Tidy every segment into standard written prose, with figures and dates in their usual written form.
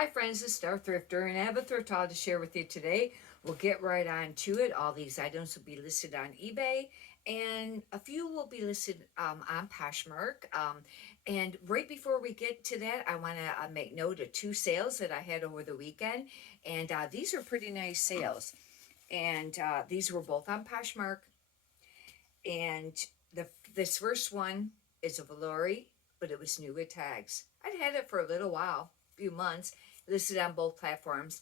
Hi friends, it's Star Thrifter, and I have a thrift haul to share with you today. We'll get right on to it. All these items will be listed on eBay, and a few will be listed on Poshmark. And right before we get to that, I want to make note of two sales that I had over the weekend, and these are pretty nice sales. And these were both on Poshmark, and this first one is a Valori, but it was new with tags. I'd had it for a little while, a few months, listed on both platforms.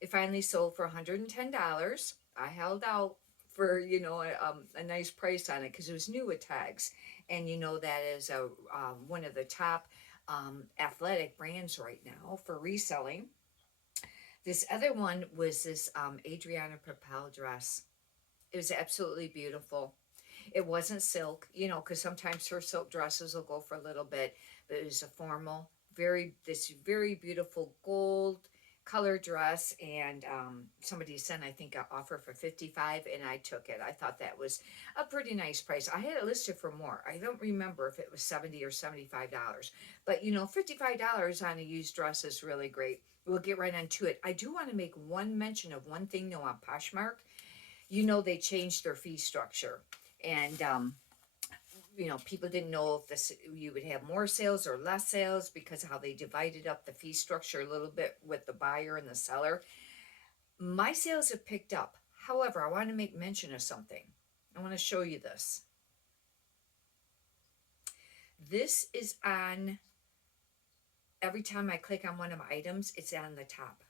It finally sold for $110. I held out for a nice price on it because it was new with tags, and that is one of the top athletic brands right now for reselling. This other one was this Adriana Papel dress. It was absolutely beautiful. It wasn't silk, because sometimes her silk dresses will go for a little bit, but it was a formal, this very beautiful gold color dress, and somebody sent, I think, an offer for 55, and I took it. I thought that was a pretty nice price. I had it listed for more. I don't remember if it was 70 or $75, but $55 on a used dress is really great. We'll get right on to it. I do want to make one mention of one thing though on Poshmark. They changed their fee structure, and people didn't know if this you would have more sales or less sales because of how they divided up the fee structure a little bit with the buyer and the seller. My sales have picked up. However, I want to make mention of something. I want to show you this. This is on, every time I click on one of my items, it's on the top,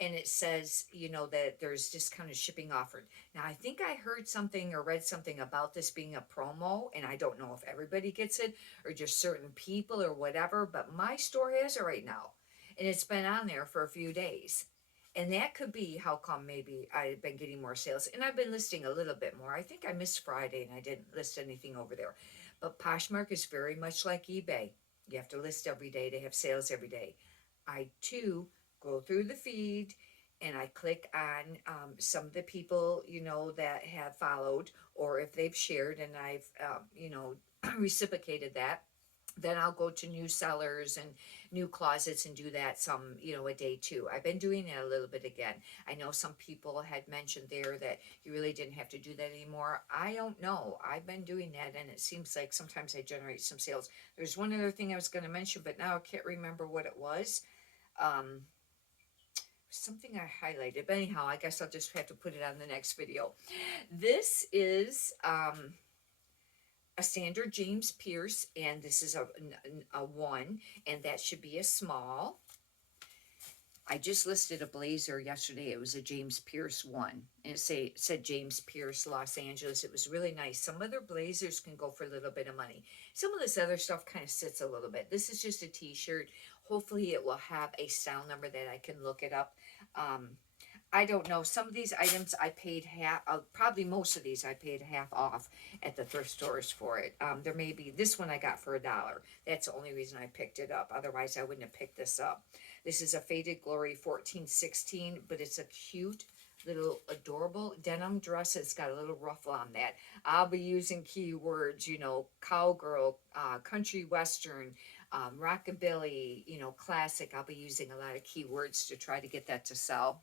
and it says, that there's discounted shipping offered. Now, I think I heard something or read something about this being a promo, and I don't know if everybody gets it or just certain people or whatever, but my store has it right now, and it's been on there for a few days. And that could be how come maybe I've been getting more sales. And I've been listing a little bit more. I think I missed Friday and I didn't list anything over there. But Poshmark is very much like eBay. You have to list every day to have sales every day. I too go through the feed and I click on some of the people, that have followed, or if they've shared and I've, reciprocated that. Then I'll go to new sellers and new closets and do that some, a day too. I've been doing that a little bit again. I know some people had mentioned there that you really didn't have to do that anymore. I don't know. I've been doing that, and it seems like sometimes I generate some sales. There's one other thing I was going to mention, but now I can't remember what it was. Um, Something I highlighted, but anyhow, I guess I'll just have to put it on the next video. This is a standard James Pierce, and this is a one, and that should be a small. I just listed a blazer yesterday. It was a James Pierce one, and it said James Pierce, Los Angeles. It was really nice. Some of their blazers can go for a little bit of money. Some of this other stuff kind of sits a little bit. This is just a t-shirt. Hopefully it will have a style number that I can look it up. I don't know. Some of these items I paid half, probably most of these I paid half off at the thrift stores for it. There may be, this one I got for $1. That's the only reason I picked it up. Otherwise I wouldn't have picked this up. This is a Faded Glory 1416, but it's a cute little adorable denim dress. It's got a little ruffle on that. I'll be using keywords, cowgirl, country western, rockabilly, classic. I'll be using a lot of keywords to try to get that to sell.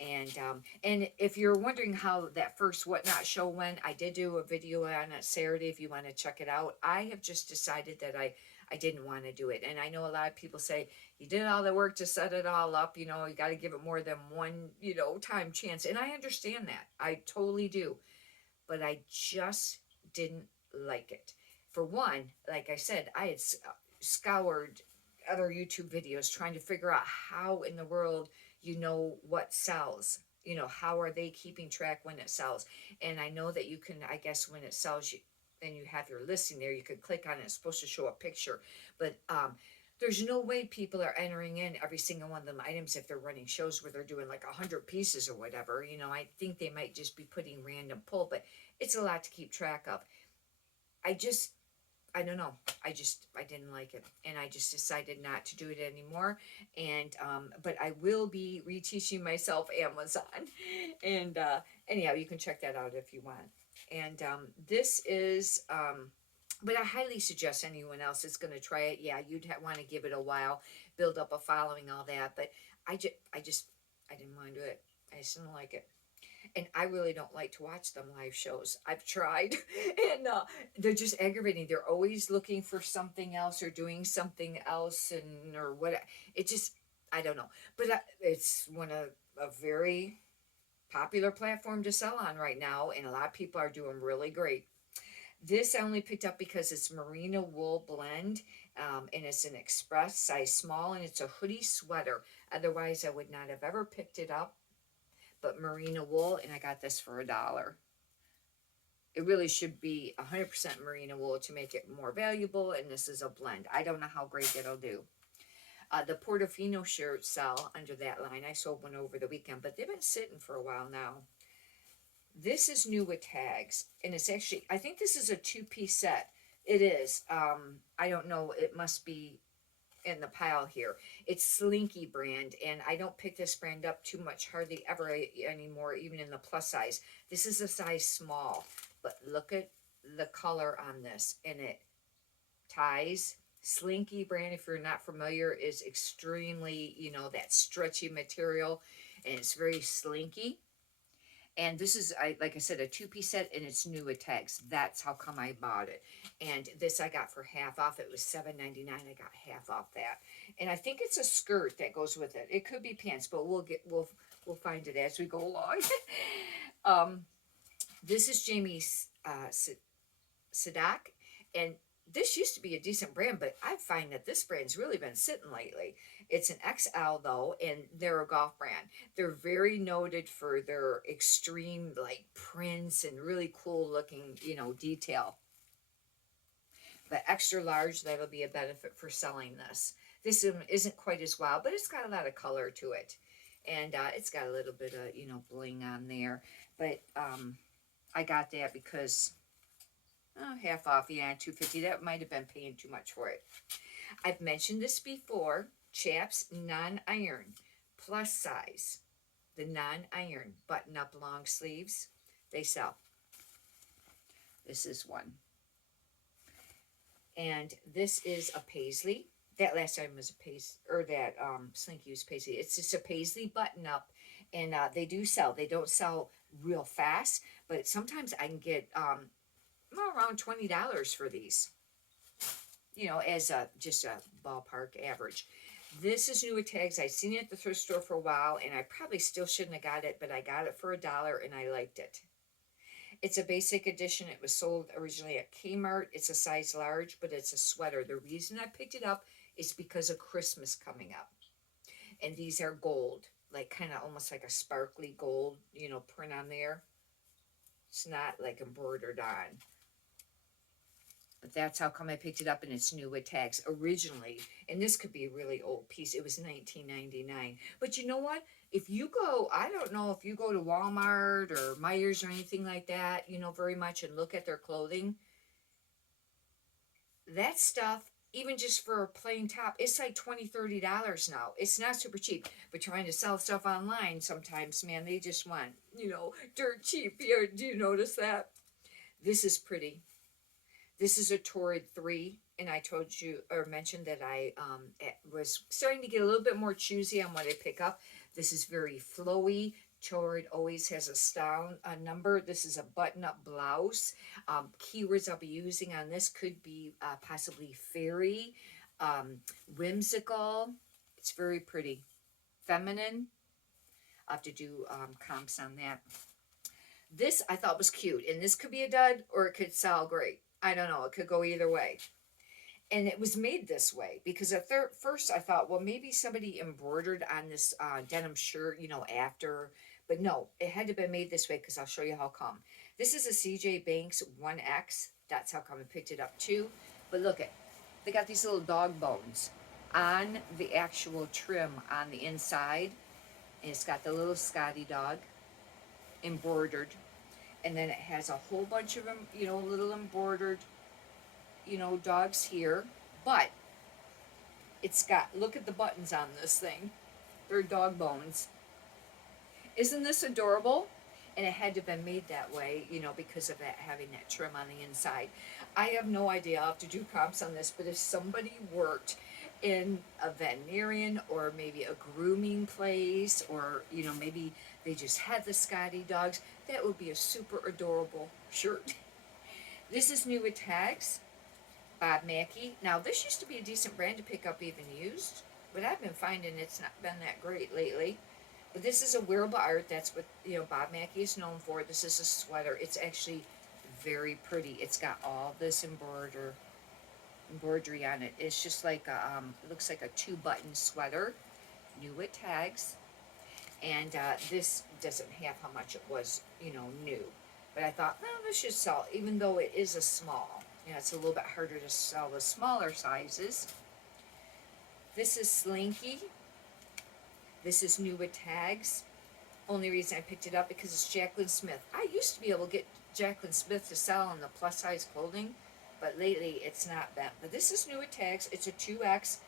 And if you're wondering how that first Whatnot show went, I did do a video on it Saturday if you want to check it out. I have just decided that I didn't want to do it. And I know a lot of people say, you did all the work to set it all up, you got to give it more than one, time chance. And I understand that. I totally do. But I just didn't like it. For one, like I said, I had scoured other YouTube videos trying to figure out how in the world what sells. How are they keeping track when it sells? And I know that you can, I guess when it sells, then you have your listing there. You could click on it. It's supposed to show a picture. But there's no way people are entering in every single one of them items if they're running shows where they're doing like 100 pieces or whatever. I think they might just be putting random pull, but it's a lot to keep track of. I don't know. I didn't like it, and I just decided not to do it anymore. And but I will be reteaching myself Amazon, and anyhow, you can check that out if you want. And this is But I highly suggest anyone else is going to try it. Yeah, you'd want to give it a while, build up a following, all that. But I didn't want to do it. I just didn't like it. And I really don't like to watch them live shows. I've tried, and they're just aggravating. They're always looking for something else or doing something else, and or what. It just, I don't know. But it's one of a very popular platform to sell on right now, and a lot of people are doing really great. This I only picked up because it's merino wool blend, and it's an express size small, and it's a hoodie sweater. Otherwise, I would not have ever picked it up. But merino wool, and I got this for $1. It really should be 100% merino wool to make it more valuable, and this is a blend. I don't know how great it'll do. The Portofino shirts sell under that line. I sold one over the weekend, but they've been sitting for a while now. This is new with tags, and it's actually, I think this is a two-piece set. It is. I don't know. It must be in the pile here. It's Slinky brand, and I don't pick this brand up too much, hardly ever anymore, even in the plus size. This is a size small, but look at the color on this, and it ties. Slinky brand, if you're not familiar, is extremely, that stretchy material, and it's very slinky. And this is, like I said, a two-piece set, and it's new with tags. That's how come I bought it. And this I got for half off. It was $7.99. I got half off that. And I think it's a skirt that goes with it. It could be pants, but we'll find it as we go along. um, this is Jamie's Sadak, and this used to be a decent brand, but I find that this brand's really been sitting lately. It's an XL though, and they're a golf brand. They're very noted for their extreme like prints and really cool looking, detail. But extra large, that'll be a benefit for selling this. This isn't quite as wild, but it's got a lot of color to it. And it's got a little bit of, bling on there. But I got that because half off, yeah, $2.50. That might have been paying too much for it. I've mentioned this before. Chaps non-iron plus size. The non-iron button-up long sleeves, they sell. This is one. And this is a paisley. That last time was a paisley, or that Slinky was paisley. It's just a paisley button-up, and they do sell. They don't sell real fast, but sometimes I can get around $20 for these, as just a ballpark average. This is new with tags. I've seen it at the thrift store for a while, and I probably still shouldn't have got it, but I got it for $1, and I liked it. It's a basic edition. It was sold originally at Kmart. It's a size large, but it's a sweater. The reason I picked it up is because of Christmas coming up. And these are gold, like kind of almost like a sparkly gold, print on there. It's not like embroidered on. But that's how come I picked it up, and it's new with tags originally. And this could be a really old piece. It was $19.99. But you know what? If you go, I don't know if you go to Walmart or Meijer's or anything like that, very much, and look at their clothing, that stuff, even just for a plain top, it's like $20, $30 now. It's not super cheap. But trying to sell stuff online sometimes, man, they just want, dirt cheap. Do you notice that? This is pretty. This is a Torrid 3, and I told you, or mentioned that I was starting to get a little bit more choosy on what I pick up. This is very flowy. Torrid always has a number. This is a button-up blouse. Keywords I'll be using on this could be possibly fairy, whimsical. It's very pretty. Feminine. I'll have to do comps on that. This I thought was cute, and this could be a dud, or it could sell great. I don't know. It could go either way. And it was made this way because at first I thought, well, maybe somebody embroidered on this denim shirt, after. But no, it had to have been made this way because I'll show you how come. This is a CJ Banks 1X. That's how come I picked it up too. But look they got these little dog bones on the actual trim on the inside. And it's got the little Scotty dog embroidered. And then it has a whole bunch of them, little embroidered, dogs here. But it's got, look at the buttons on this thing. They're dog bones. Isn't this adorable? and it had to have been made that way, you know, because of that having that trim on the inside. I have no idea. I'll have to do comps on this, but if somebody worked in a veterinarian or maybe a grooming place, or you know, maybe they just had the Scotty dogs, that would be a super adorable shirt. This is new with tags, Bob Mackie. Now this used to be a decent brand to pick up even used, but I've been finding it's not been that great lately. But this is a wearable art. That's what, you know, Bob Mackie is known for. This is a sweater. It's actually very pretty. It's got all this embroidery on it. It's just like a, it looks like a 2-button sweater, new with tags. And this doesn't have how much it was, you know, new. But I thought, well, this should sell, even though it is a small. You know, it's a little bit harder to sell the smaller sizes. This is Slinky. This is new with tags. Only reason I picked it up because it's Jaclyn Smith. I used to be able to get Jaclyn Smith to sell in the plus size clothing, but lately it's not that. But this is new with tags. It's a 2X.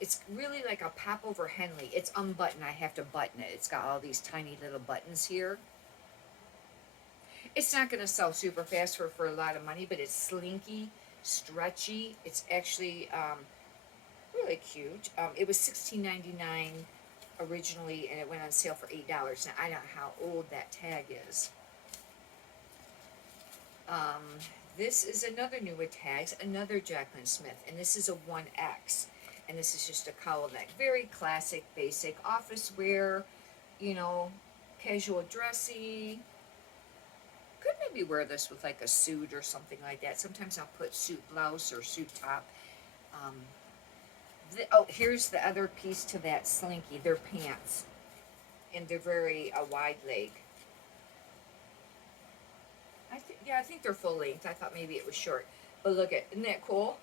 It's really like a pop over Henley. It's unbuttoned. I have to button it. It's got all these tiny little buttons here. It's not going to sell super fast for a lot of money, but it's slinky, stretchy. It's actually really cute. It was $16.99 originally, and it went on sale for $8. Now, I don't know how old that tag is. This is another new with tags, another Jaclyn Smith, and this is a 1X. And this is just a cowl neck. Very classic, basic office wear, you know, casual dressy. Could maybe wear this with like a suit or something like that. Sometimes I'll put suit blouse or suit top. Oh, here's the other piece to that slinky. They're pants. And they're very wide leg. I think they're full length. I thought maybe it was short. But look at, isn't that cool?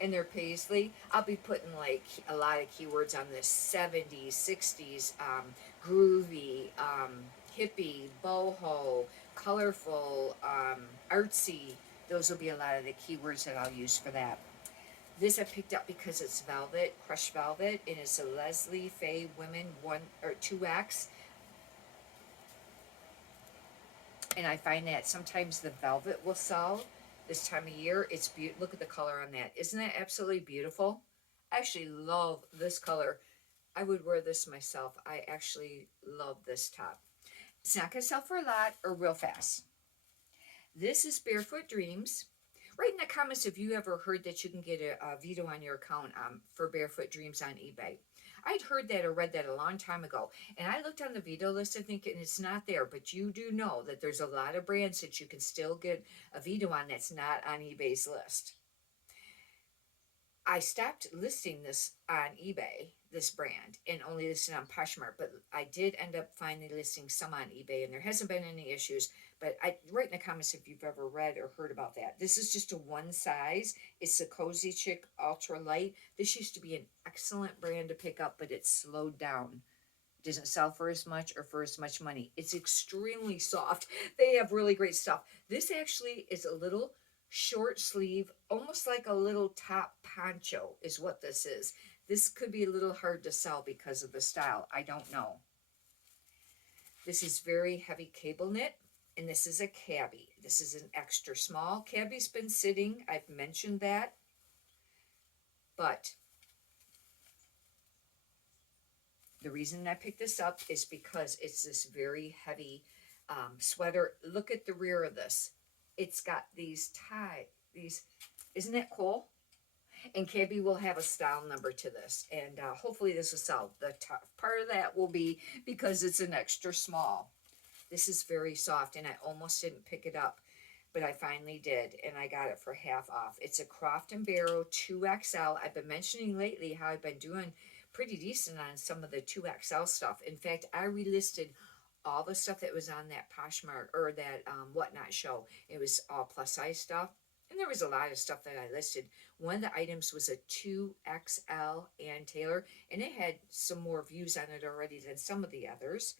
And they're paisley. I'll be putting like a lot of keywords on this: 70s, 60s, groovy, hippie, boho, colorful, artsy. Those will be a lot of the keywords that I'll use for that. This I picked up because it's velvet, crushed velvet, and it's a Leslie Faye Women 1 or 2X. And I find that sometimes the velvet will sell this time of year. It's beautiful. Look at the color on that. Isn't that absolutely beautiful? I actually love this color. I would wear this myself. I actually love this top. It's not going to sell for a lot or real fast. This is Barefoot Dreams. Write in the comments if you ever heard that you can get a veto on your account for Barefoot Dreams on eBay. I'd heard that or read that a long time ago, and I looked on the veto list and thinking it's not there, but you do know that there's a lot of brands that you can still get a veto on that's not on eBay's list. I stopped listing this on eBay, this brand, and only listed on Poshmark, but I did end up finally listing some on eBay, and there hasn't been any issues. But write in the comments if you've ever read or heard about that. This is just a 1 size. It's a Cozy Chick Ultra Light. This used to be an excellent brand to pick up, but it's slowed down. It doesn't sell for as much or for as much money. It's extremely soft. They have really great stuff. This actually is a little short sleeve, almost like a little top poncho is what this is. This could be a little hard to sell because of the style. I don't know. This is very heavy cable knit, and this is a cabbie. This is an extra small. Cabbie's been sitting. I've mentioned that. But the reason I picked this up is because it's this very heavy sweater. Look at the rear of this. It's got these isn't that cool? And Cabbie will have a style number to this, and hopefully this will sell. The top part of that will be because it's an extra small. This is very soft, and I almost didn't pick it up, but I finally did, and I got it for half off. It's a Croft & Barrow 2XL. I've been mentioning lately how I've been doing pretty decent on some of the 2XL stuff. In fact, I relisted all the stuff that was on that Poshmark or that Whatnot show. It was all plus size stuff, and there was a lot of stuff that I listed. One of the items was a 2XL Ann Taylor, and it had some more views on it already than some of the others.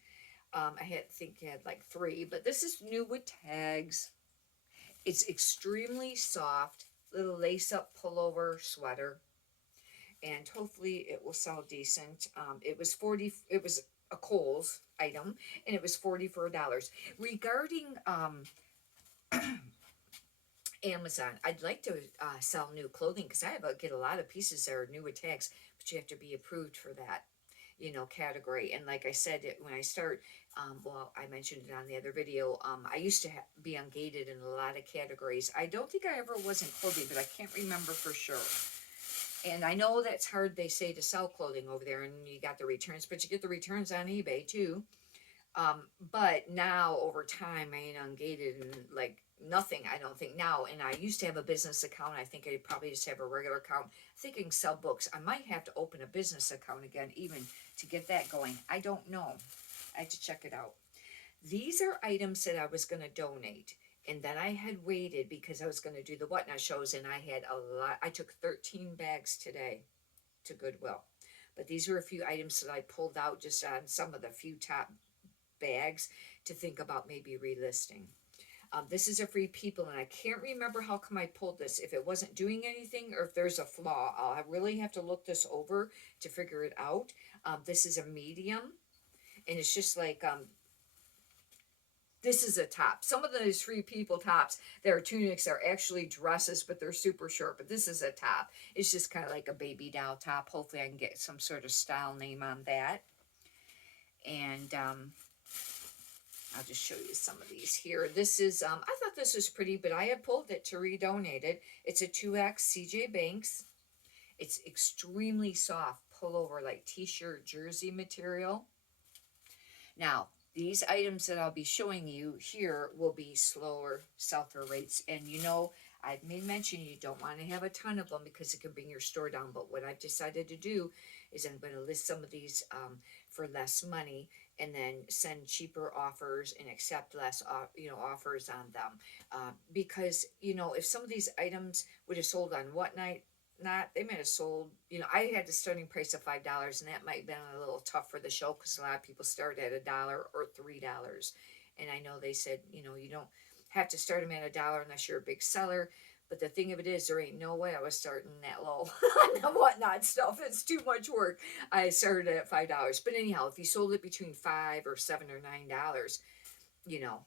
I think it had like 3, but this is new with tags. It's extremely soft, little lace-up pullover sweater, and hopefully it will sell decent. It was a Kohl's item, and it was $44. Regarding Amazon, I'd like to sell new clothing because get a lot of pieces that are new with tags, but you have to be approved for that, you know, category. And like I said, when I start, well, I mentioned it on the other video. I used to be ungated in a lot of categories. I don't think I ever was in clothing, but I can't remember for sure. And I know that's hard, they say, to sell clothing over there, and you got the returns, but you get the returns on eBay too. But now over time, I ain't ungated and like nothing, I don't think now. And I used to have a business account. I think I probably just have a regular account. I think I can sell books. I might have to open a business account again, even to get that going. I don't know. I have to check it out. These are items that I was going to donate. And then I had waited because I was going to do the Whatnot shows, and I had a lot. I took 13 bags today to Goodwill. But these were a few items that I pulled out just on some of the few top bags to think about maybe relisting. This is a Free People, and I can't remember how come I pulled this, if it wasn't doing anything or if there's a flaw. I really have to look this over to figure it out. This is a medium, and it's just like, this is a top. Some of those Free People tops, their tunics are actually dresses, but they're super short. But this is a top. It's just kind of like a baby doll top. Hopefully I can get some sort of style name on that. And I'll just show you some of these here. This is, I thought this was pretty, but I had pulled it to redonate it. It's a 2X CJ Banks. It's extremely soft pullover, like t-shirt jersey material. Now, these items that I'll be showing you here will be slower sell-through rates. And you know, I've made mention you don't want to have a ton of them because it can bring your store down. But what I've decided to do is I'm going to list some of these for less money, and then send cheaper offers and accept less, offers on them. Because, you know, if some of these items would have sold on Whatnot, they might have sold, you know, I had the starting price of $5, and that might have been a little tough for the show because a lot of people start at $1 or $3. And I know they said, you know, you don't have to start them at $1 unless you're a big seller. But the thing of it is, there ain't no way I was starting that low on the Whatnot stuff. It's too much work. I started at $5. But anyhow, if you sold it between $5 or $7 or $9, you know,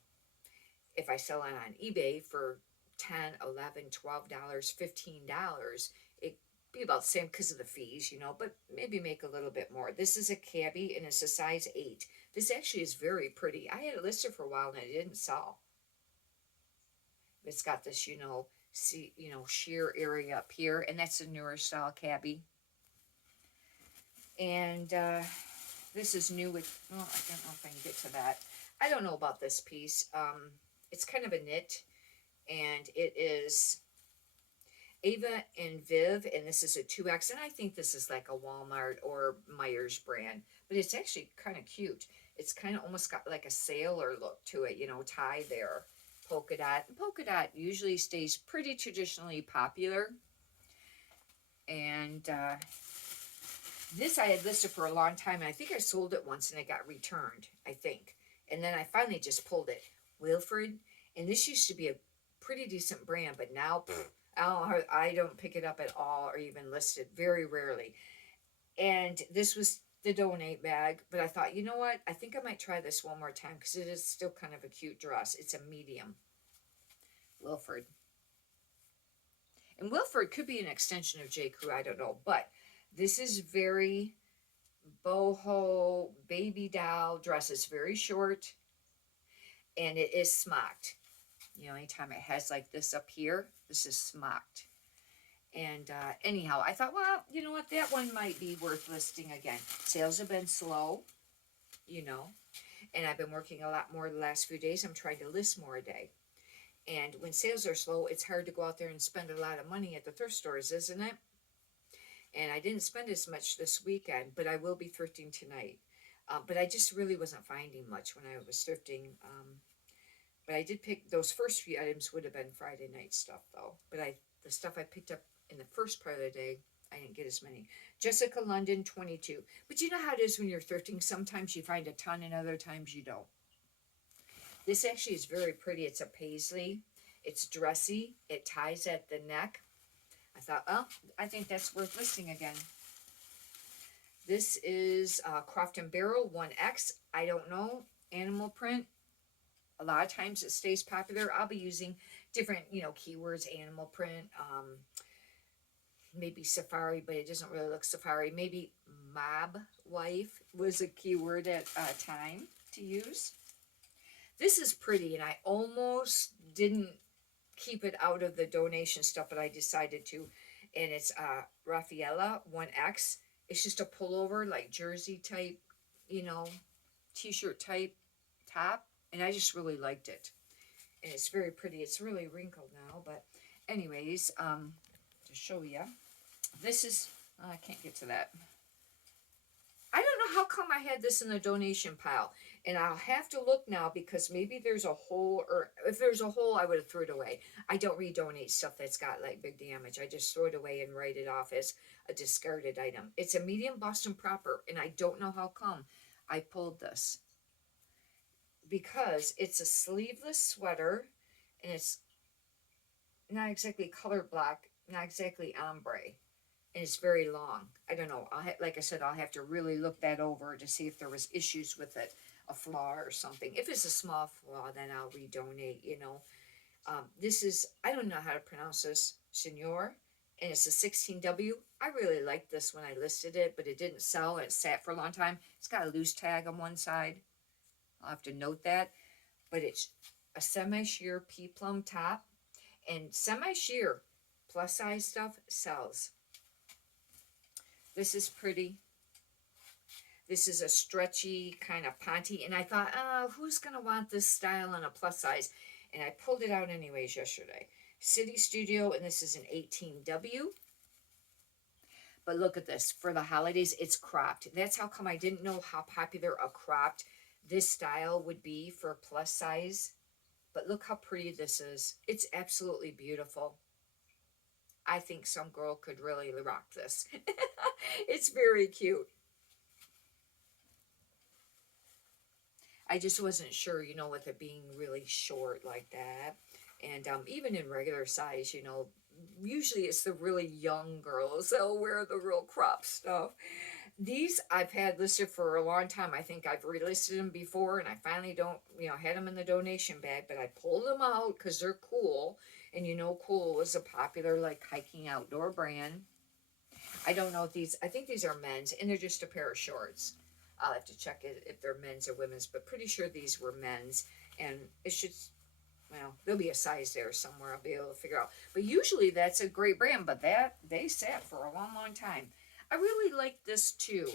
if I sell it on eBay for $10, $11, $12, $15, it'd be about the same because of the fees, you know, but maybe make a little bit more. This is a cabbie, and it's a size 8. This actually is very pretty. I had it listed for a while, and it didn't sell. It's got this, sheer area up here, and that's a newer style cabbie. And this is new with, well, I don't know if I can get to that. I don't know about this piece. It's kind of a knit, and it is Ava and Viv, and this is a 2X, and I think this is like a Walmart or Myers brand, but it's actually kind of cute. It's kind of almost got like a sailor look to it, you know, tie there. Polka dot. Polka dot usually stays pretty traditionally popular. And this I had listed for a long time, and I think I sold it once and it got returned, I think. And then I finally just pulled it. Wilfred, and this used to be a pretty decent brand, but now I don't pick it up at all or even list it, very rarely. And this was the donate bag, but I thought, you know what? I think I might try this one more time because it is still kind of a cute dress. It's a medium. Wilfred. And Wilfred could be an extension of J. Crew, I don't know. But this is very boho, baby doll dress. It's very short, and it is smocked. You know, anytime it has like this up here, this is smocked. And anyhow, I thought, well, you know what, that one might be worth listing again. Sales have been slow, you know, and I've been working a lot more the last few days. I'm trying to list more a day. And when sales are slow, it's hard to go out there and spend a lot of money at the thrift stores, isn't it? And I didn't spend as much this weekend, but I will be thrifting tonight. But I just really wasn't finding much when I was thrifting. But I did pick, those first few items would have been Friday night stuff, though. But the stuff I picked up in the first part of the day, I didn't get as many. Jessica London, 22. But you know how it is when you're thrifting. Sometimes you find a ton and other times you don't. This actually is very pretty. It's a paisley. It's dressy. It ties at the neck. I thought, oh, I think that's worth listing again. This is Croft and Barrel 1X. I don't know. Animal print. A lot of times it stays popular. I'll be using different, keywords, animal print, maybe safari, but it doesn't really look safari. Maybe mob wife was a keyword at a time to use. This is pretty, and I almost didn't keep it out of the donation stuff, but I decided to. And it's Raffaella 1X. It's just a pullover, like jersey type, you know, t-shirt type top. And I just really liked it. And it's very pretty. It's really wrinkled now, but anyways, to show you, this is, I can't get to that. I don't know how come I had this in the donation pile. And I'll have to look now because maybe there's a hole, or if there's a hole, I would have threw it away. I don't redonate stuff that's got like big damage. I just throw it away and write it off as a discarded item. It's a medium Boston proper, and I don't know how come I pulled this. Because it's a sleeveless sweater, and it's not exactly color black, not exactly ombre, and it's very long. I don't know. Like I said, I'll have to really look that over to see if there was issues with it, a flaw or something. If it's a small flaw, then I'll redonate, This is, I don't know how to pronounce this, Senor, and it's a 16W. I really liked this when I listed it, but it didn't sell. It sat for a long time. It's got a loose tag on one side. I'll have to note that. But it's a semi-sheer peplum top, and semi-sheer plus size stuff sells. This is pretty. This is a stretchy kind of ponte, and I thought, who's going to want this style in a plus size? And I pulled it out anyways yesterday. City Studio, and this is an 18W. But look at this. For the holidays, it's cropped. That's how come I didn't know how popular a cropped this style would be for plus size. But look how pretty this is. It's absolutely beautiful. I think some girl could really rock this. It's very cute. I just wasn't sure, with it being really short like that. And even in regular size, usually it's the really young girls that'll wear the real crop stuff. These I've had listed for a long time. I think I've relisted them before, and I finally had them in the donation bag, but I pulled them out because they're cool. And Cool was a popular, like, hiking outdoor brand. I don't know if I think these are men's, and they're just a pair of shorts. I'll have to check it if they're men's or women's, but pretty sure these were men's. And it should, there'll be a size there somewhere. I'll be able to figure out. But usually that's a great brand, but they sat for a long, long time. I really like this too.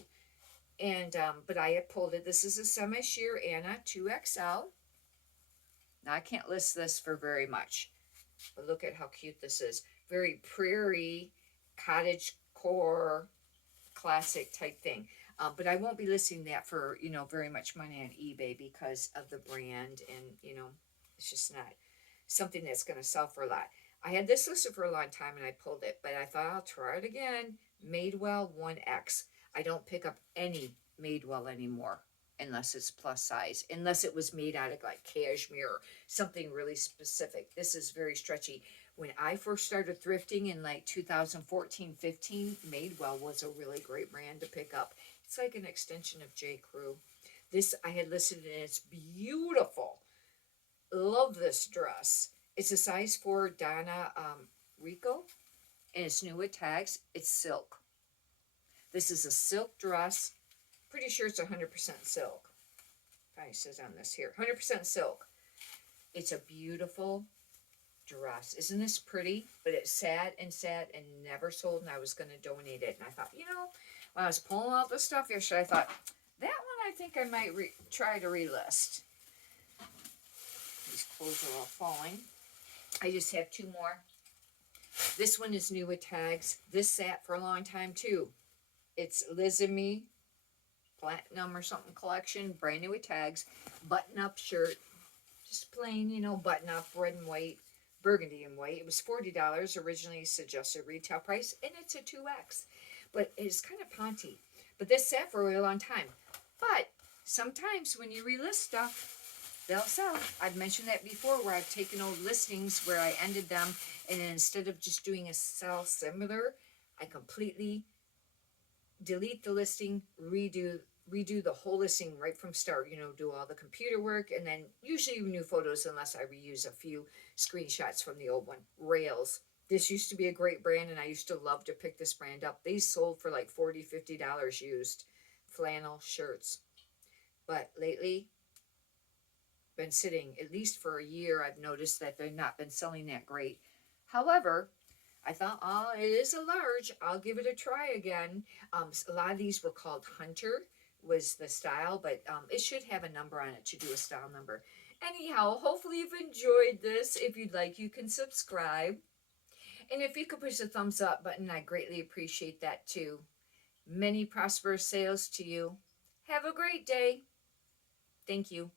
And, but I had pulled it. This is a semi-sheer Anna 2XL. Now I can't list this for very much, but look at how cute this is. Very prairie, cottage core, classic type thing. But I won't be listing that for, very much money on eBay because of the brand, and, it's just not something that's going to sell for a lot. I had this listed for a long time and I pulled it, but I thought I'll try it again. Madewell 1X. I don't pick up any Madewell anymore unless it's plus size, unless it was made out of like cashmere, something really specific. This is very stretchy. When I first started thrifting in like 2014-15, Madewell was a really great brand to pick up. It's like an extension of J. Crew. This I had listed, and it's beautiful. Love this dress. It's a size 4 Donna Rico, and it's new with tags. It's silk. This is a silk dress. Pretty sure it's 100% silk. Probably says on this here, 100% silk. It's a beautiful dress. Isn't this pretty? But it sat and never sold, and I was going to donate it. And I thought, when I was pulling out the stuff yesterday, I thought, that one I think I might try to relist. These clothes are all falling. I just have 2 more. This one is new with tags. This sat for a long time too. It's Liz and Me Platinum or something collection, brand new with tags. Button up shirt, just plain, button up, red and white, burgundy and white. It was $40 originally suggested retail price, and it's a 2X. But it's kind of ponty. But this sat for a really long time. But sometimes when you relist stuff, they'll sell. I've mentioned that before, where I've taken old listings where I ended them, and then instead of just doing a sell similar, I completely delete the listing, redo the whole listing right from start, do all the computer work, and then usually new photos unless I reuse a few screenshots from the old one. Rails. This used to be a great brand, and I used to love to pick this brand up. These sold for like $40, $50 used flannel shirts. But lately, been sitting at least for a year. I've noticed that they've not been selling that great. However, I thought, oh, it is a large. I'll give it a try again. A lot of these were called Hunter, was the style, but it should have a number on it to do a style number. Anyhow, hopefully you've enjoyed this. If you'd like, you can subscribe. And if you could push the thumbs up button, I greatly appreciate that too. Many prosperous sales to you. Have a great day. Thank you.